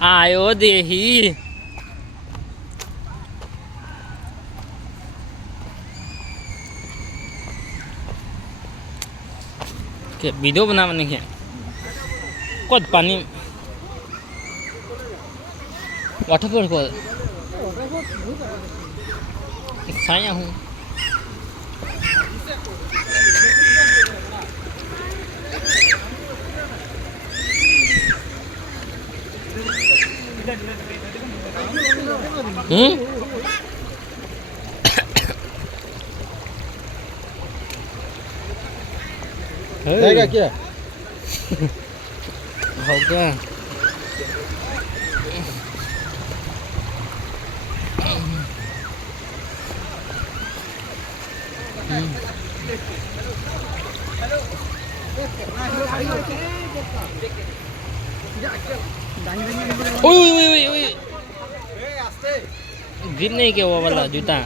आयो देही क्या वीडियो बनाने नहीं है कौन पानी वाटरफॉल को साया हूँ जाएगा क्या हो गया ग्रिप नहीं क्या वो वाला जूता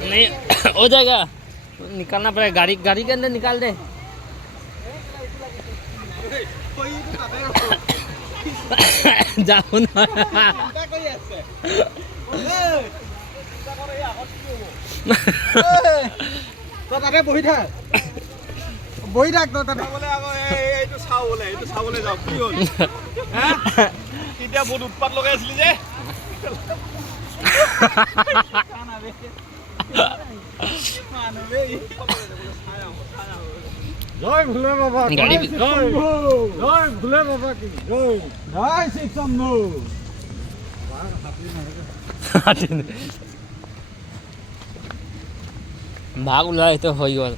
नहीं हो जाएगा निकालना पड़ेगा गाड़ी गाड़ी के अंदर निकाल दे जाओ ना তো তাতে বহি থাক বহি থাক তো তাতে বলে আকৌ এইটো চাবলৈ যাওঁ কি হ'ল এতিয়া বহুত উৎপাত লগাই আছিলি যে জয় ভোলে বাবা গাড়ি জয় ভোলে বাবা কি জয় জয় শিৱ শম্ভু भाग उलाए तो हो गल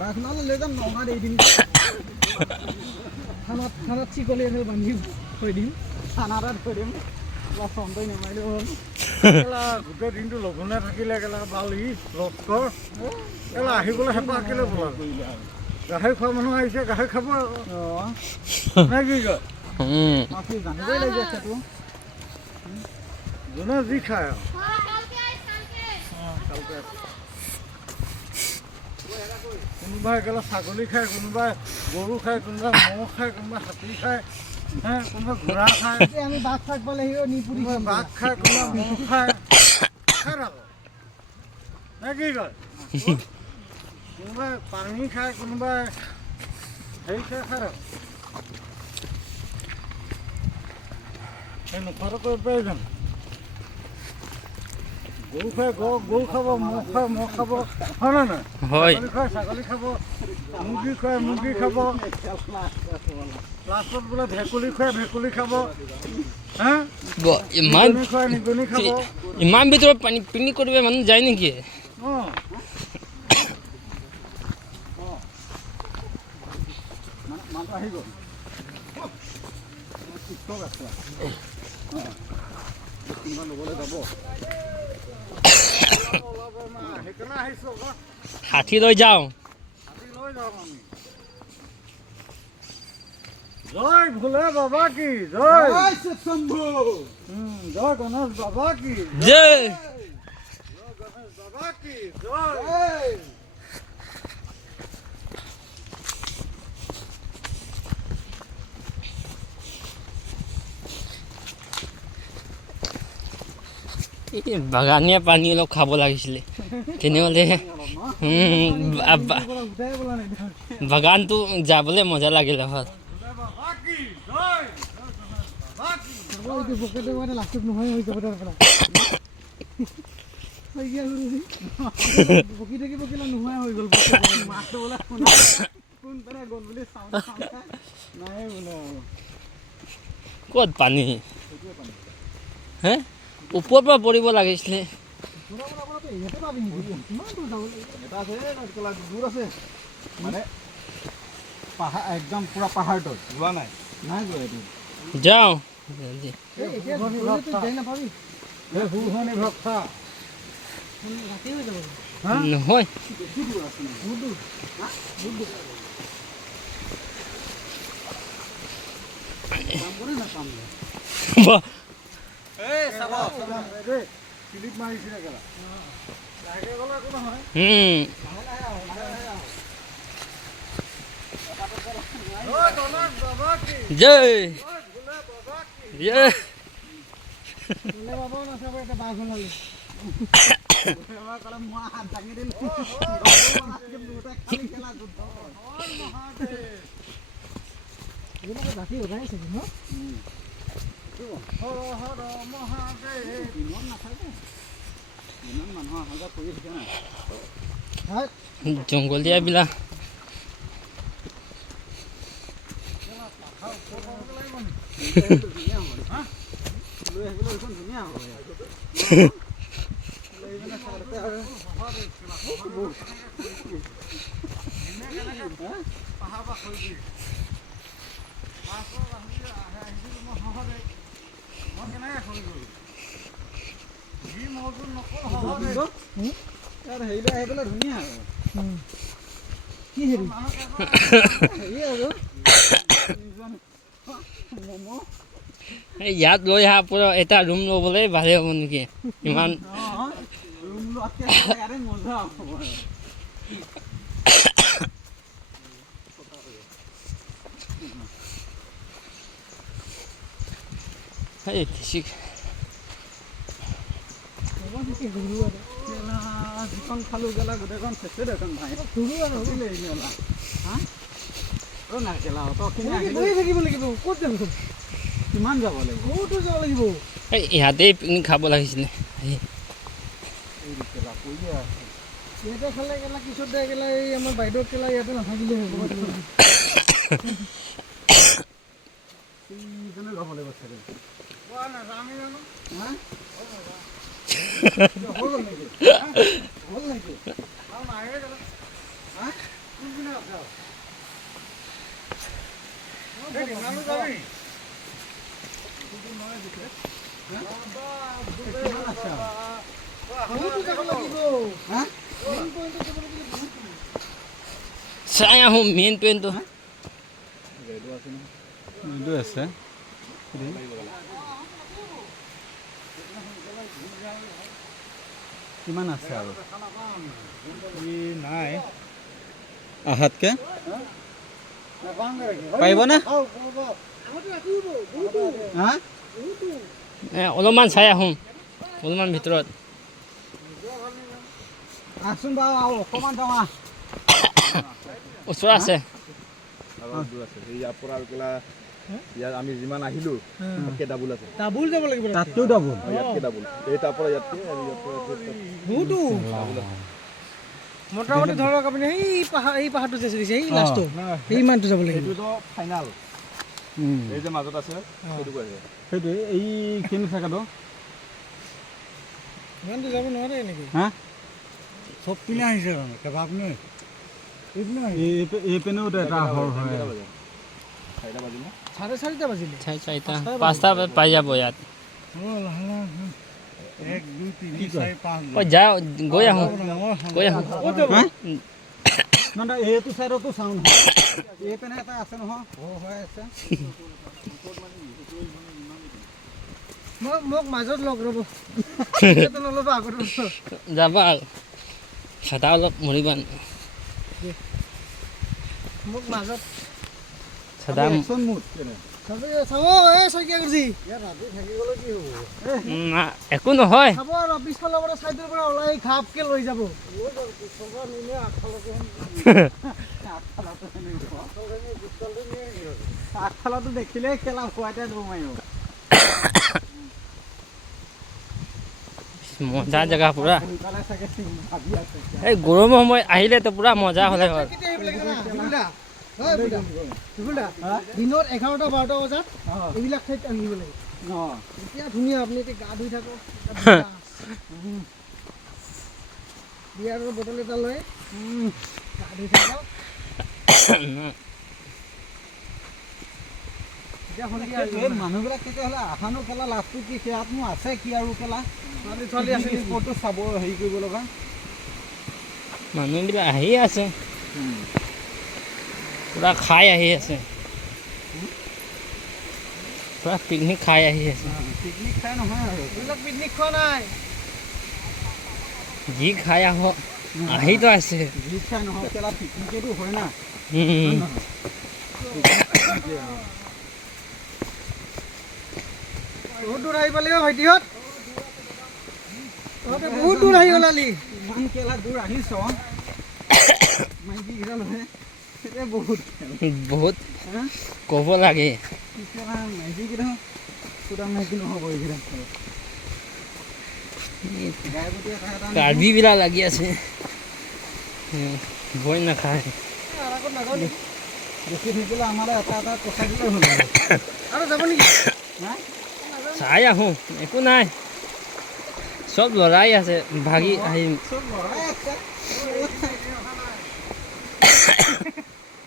বাঘনালে লৈ যাম নগাঁৱত এদিন থানাত চিকলি এনে বান্ধি থৈ দিম থানাত থৈ দিম চন্দই নমাইলেও হ'ল গোটেই দিনটো লঘোণে থাকিলে কেলা বালি লস্কৰ কেলা আহিবলৈ হেঁপাহ কেলে বলা গাহৰি খোৱা মানুহ আহিছে গাহৰি খাব নে কি কয় মাছি জানিবই লাগিব সেইটো যোনে যি খায় আৰু কোনোবাই একেবাৰে ছাগলী খায় কোনোবাই গৰু খায় কোনোবাই ম'হ খায় কোনোবাই হাতী খায় কোনোবাই ঘোঁৰা খায় আমি বাঘ খাই পালে কোনোবাই বাঘ খায় কোনোবাই ম'হ খায় খাই থাকো নে কি কয় কোনোবাই পানী খায় কোনোবাই হেৰি খাই খাই থাকো সেই নোখোৱাটো কৰিব পাৰি জানো গৰু খাই গৰু খাব ম'হ খাই ম'হ খাব হয় নে নহয় হয় ছাগলী খাই ছাগলী খাব মুৰ্গী খুৱাই মুৰ্গী খাব লাষ্টত বোলে ভেকুলী খুৱাই ভেকুলী খাব হা ইমান নিগনি খুৱাই নিগনি খাব ইমান ভিতৰত পানী পিকনিক কৰিব মানুহ যায় নেকি অঁ মানুহ আহি গ'ল ল'বলৈ যাব সেইকাৰণে আহিছোঁ আকৌ ষাঠি লৈ যাওঁ লৈ যাওঁ আমি জয় ভোলে বাবা কি জয় শিৱ শম্ভু জয় গণেশ বাবা কি জয় গণেশ বাবা কি জয় বাগানীয়া পানী অলপ খাব লাগিছিলে তেনেহ'লে বাগানটো যাবলৈ মজা লাগিলে হয় ক'ত পানী হে ওপৰৰ পৰা পৰিব লাগিছিলে মানে পাহাৰ একদম পুৰা পাহাৰটো যোৱা নাই নাই যোৱা এইটো যাওঁ নহয় ক্লিপ মাৰিছিলে কেলা লাহে গ'লে একো নহয় ধনক বাবা কি জয় ভোলে বাবা কি জয় ভোলে বাবাও নাচাব এটা বাঘ ওলালে বাবা কলে মই হাত দাঙি দিলো খালি খেলা যুদ্ধ এইবিলাক বাকী ওলাইছে ন হৰ হৰ মহাদেৱ ইমান নাথাকে ইমান মানুহ অহা যোৱা কৰি থাকে না জংঘলীয়া বিলাক লৈ আহিবলৈ এইখন ধুনীয়া হ'ব হেৰিলৈ আহিবলৈ ধুনীয়া কি হেৰি হেৰি আৰু ইয়াত লৈ অহা পুৰা এটা ৰুম ল'বলৈ ভালেই হ'ব নেকি ইমান ৰুম লোৱাতকৈ ইয়াৰে মজা হ'ব এই খিচিক যিখন খালোঁ গেলা গোটেইখন চেচে দেখোন ভাই নাই গেলা থাকিব লাগিব ক'ত যাব কিমান যাব লাগিব ক'তো যাব লাগিব এই ইহঁতেই পিকনিক খাব লাগিছিলে ইয়াতে খালে গেলা কিশোৰ দে গেলা এই আমাৰ বাইদেউ কেলা ইয়াতে নাথাকিলে হ'ব যাব লাগিব চাগে নাজানো চাই আহোঁ মেইন পইণ্টটো আছে কিমান আছে আৰু নাই আহাতকে পাৰিব নে অলপমান চাই আহোঁ অলপমান ভিতৰত আহচোন বাৰু আৰু অকণমান যাওঁ ওচৰত আছে ইয়াত আমি যিমান আহিলো তাতকে ডাবুল আছে ডাবুল যাব লাগিব তাতকেও ডাবুল ইয়াতকে ডাবুল এই তাৰ পৰা ইয়াতকে আৰু ইয়াৰ পৰা বহুতো মোটামুটি ধৰক আপুনি এই পাহাৰটো যে দিছে এই লাষ্টটো এই মানটো যাব লাগিব এইটো ফাইনাল এই যে মাজত আছে সেইটো কৈছে সেইটোৱে এইখিনি থাকাটো ইমানটো যাব নোৱাৰে নেকি হা চব পিনে আহিছে কেবাব নে এই পিনেও এটা হৰ হয় 4:30 বাজিলে 4:30 5টা পাই যাব ইয়াত যাওঁ গৈ আহোঁ মানে এইটো চাইডতো চাওঁ এই পিনে এটা আছে নহয় হৈ আছে মোক মাজত লগ ৰ'ব নল'ব আগত যাবা ছাতা অলপ মৰিবা মোক মাজত ছাতা একো নহয় পিছফালৰ পৰা চাইডৰ পৰা ওলাই ঘাপকে লৈ যাব আগফালতো দেখিলে খেলা খুৱাইতে দৌৰ মাৰিব মজা জেগা পুৰা এই গৰমৰ সময় আহিলেতো পুৰা মজা হ'লে হয় দিনত 11টা 12টা বজাত এইবিলাক ঠাইত আহিব লাগে এতিয়া ধুনীয়া আপুনি এতিয়া গা ধুই থাকক বিয়াৰৰ বটল এটা লৈ গা ধুই থাকক মানুহবিলাক তেতিয়াহ'লে আহানো কেলা লাভটো কি সেয়াতনো আছে কি আৰু কেলা ছোৱালী আছে স্পৰ্টটো চাব হেৰি কৰিব লগা মানুহবিলাক আহি আছে পুৰা খাই আহি আছে পুৰা পিকনিক খাই আহি আছে পিকনিক খাই নহয় আৰু এইবিলাক পিকনিক খোৱা নাই যি খাই আহক আহিতো আছে যি খাই নহয় কেলা পিকনিকেতো হয় না বহুত দূৰ আহি পালি অ' ভাইটিহঁত তহঁতে বহুত দূৰ আহি ওলালি ইমান কেলা দূৰ আহিছ মাইকী কেইটা নহয় সেইটোৱে বহুত বহুত হা ক'ব লাগে কি কেলা মাইকী কেইটা সুদা মাইকী নহ'ব এইকেইটা গাইপতি এটা এটা কাৰ্বিবিলাক লাগি আছে ভয় নাখায় আগত নাযাওঁ নেকি দেখি থাকিলে আমাৰ এটা এটা পইচা দিলে হ'ল আৰু যাব নেকি হা চাই আহোঁ একো নাই চব ল'ৰাই আছে ভাগি আহিম চব ল'ৰাই আছে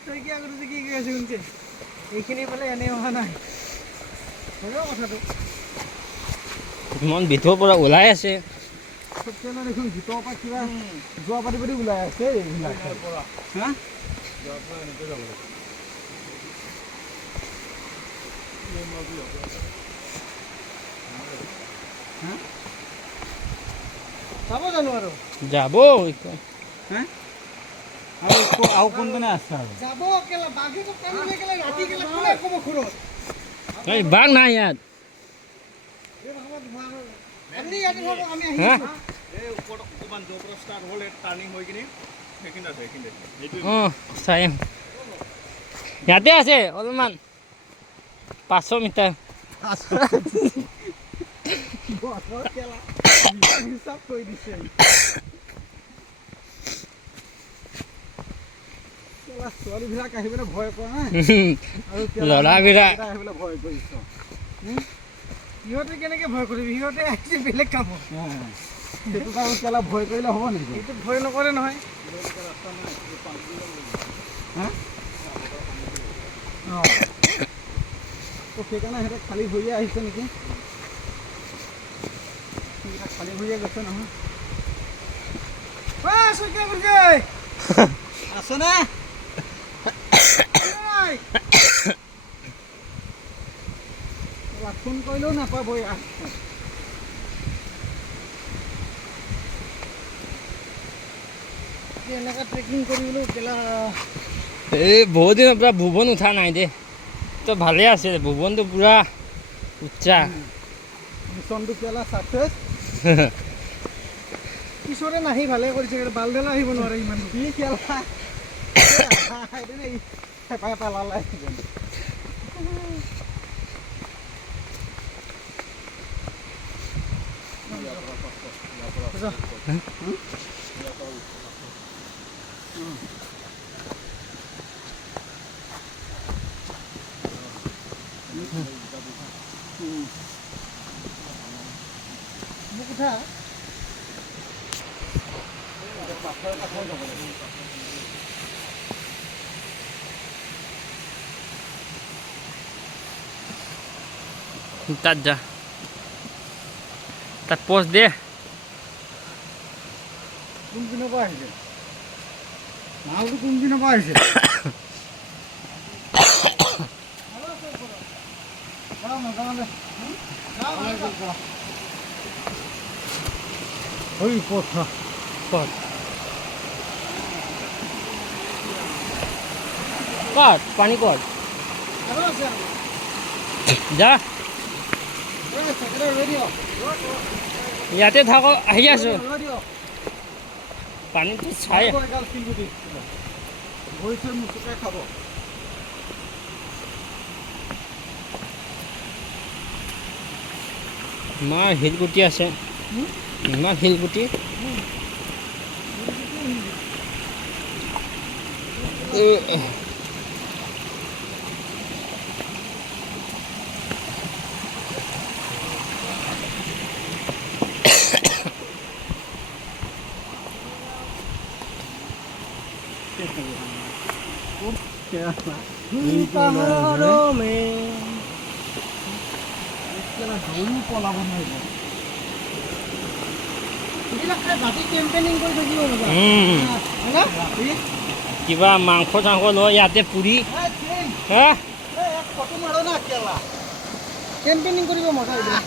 তই কি আগতে কি কৰি আছো শুনছে এইখিনি বোলে এনেই অহা নাই হয় কথাটো মন ভিতৰৰ পৰা ওলাই আছে চব কেলা দেখোন ভিতৰৰ পৰা কিবা যোৱা পাতি পাতি ওলাই আছে এইবিলাক হা যাব জানো আৰু যাব হা আৰু কোনপিনে আছে আৰু যাব কেলা বাঘে কামিলে কেলা ৰাতি কেলা কোনে ক'ব খুৰত এই বাঘ নাই ইয়াত আপুনি ইয়াতে থাকক আমি আহি হা এই ওপৰত অকণমান য'ৰ পৰা ষ্টাৰ্ট হ'ল টাৰ্ণিং হৈ কিনি সেইখিনি আছে সেইখিনি অঁ চাই আহোঁ ইয়াতে আছে অলপমান 500 মিটাৰ গছৰ কেলা হিচাপ কৰি দিছে কেলা ছোৱালীবিলাক আহিবলৈ ভয় কৰা নাই আৰু ল'ৰাবিলাক আহিবলৈ ভয় কৰিছ সিহঁতে কেনেকে ভয় কৰিবি সিহঁতে আহিছে বেলেগ কামত সেইটো আৰু কেলা ভয় কৰিলে হ'ব নেকি এইটো ভয় নকৰে নহয় হা অঁ তো সেইকাৰণে সিহঁতে খালী ভৰিয়ে আহিছে নেকি সেইকেইটা খালী ভৰিয়ে গৈছে নহয় শইকীয়া বুঢ়ী আছেনে ফোন কৰিলেও নাপাব ইয়াত এনেকুৱা ট্ৰেকিং কৰিবলৈ কেলা এই বহুত দিনৰ পৰা ভুৱন উঠা নাই দে তো ভালে আছে ভুৱনটো পুৰা উচ্চা মিছনটো কেলা ছাকচেছ পিছৰে নাহি ভালে কৰিছে বালডালে আহিব নোৱাৰে ইমান কি কেলা হেপাই পেলালে মোক উঠা তাত যা তাত পষ্ট দে কোনপিনৰ পৰা আহিছে মালটো কোনপিনৰ পৰা আহিছে ওই পথা কত কত পানী কত আৰু আছে যা ৰেডিঅ' ইয়াতে থাক আহি আছো ৰেডিঅ' পানীটো চাই গৈছে মুচুকাই খাব ইমান শিলগুটি আছে ইমান শিলগুটি পাহাৰৰ মে দৌৰি পলাব নোৱাৰিব এইবিলাক খাই ৰাতি কেম্পেইনিং কৰি থাকিব মজা ৰাতি কিবা মাংস চাংস লৈ ইয়াতে পুৰি হা ফটো মাৰো না কেলা কেম্পেইনিং কৰিব মজা এইবিলাক